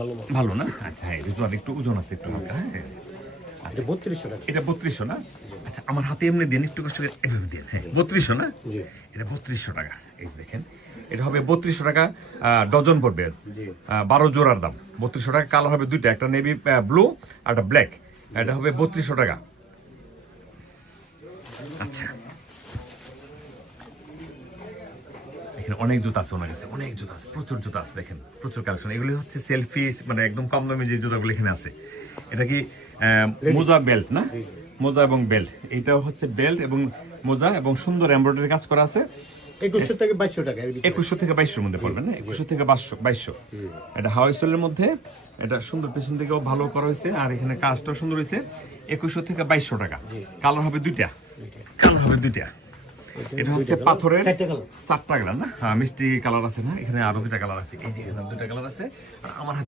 ভালো ভালো না? আচ্ছা হ্যাঁ এটা একটু ওজন আছে একটু হালকা হ্যাঁ। এটা বত্রিশশো টাকা। এটা বত্রিশশো না? আচ্ছা আমার হাতে এমনি দিন একটু কষ্ট করে এভাবে দিন হ্যাঁ বত্রিশশো না? এটা বত্রিশশো টাকা এই দেখেন। এটা হবে বত্রিশশো টাকা ডজন পড়বে। বারো জোড়ার দাম। বত্রিশশো টাকা কালার হবে দুইটা একটা নেভি ব্লু আর একটা ব্ল্যাক। এটা হবে বত্রিশশো টাকা। আচ্ছা এখানে অনেক জুতা আছে ওনার কাছে অনেক জুতা আছে প্রচুর জুতা আছে দেখেন প্রচুর কালেকশন। এগুলি হচ্ছে সেলফি মানে একদম কম দামে যে জুতাগুলো এখানে আছে। এটা কি মোজা বেল্ট না? মোজা এবং বেল্ট এইটাও হচ্ছে বেল্ট এবং মোজা এবং সুন্দর এমব্রয়ডারি কাজ করা আছে। একুশশো থেকে বাইশশো টাকা একুশশো থেকে বাইশশোর মধ্যে পড়বে না? একুশশো থেকে বাইশশো বাইশশো। এটা হাওয়াই সোলের মধ্যে এটা সুন্দর পেছন থেকেও ভালো করা হয়েছে আর এখানে কাজটাও সুন্দর হয়েছে। একুশশো থেকে বাইশশো টাকা। কালার হবে দুইটা। কালার হবে দুইটা। এটা হচ্ছে পাথরের চারটে কালার। না? হ্যাঁ, মিষ্টি কালার আছে না? এখানে আরও দুটা কালার আছে। এই যে দুইটা কালার আছে। আর আমার হাতে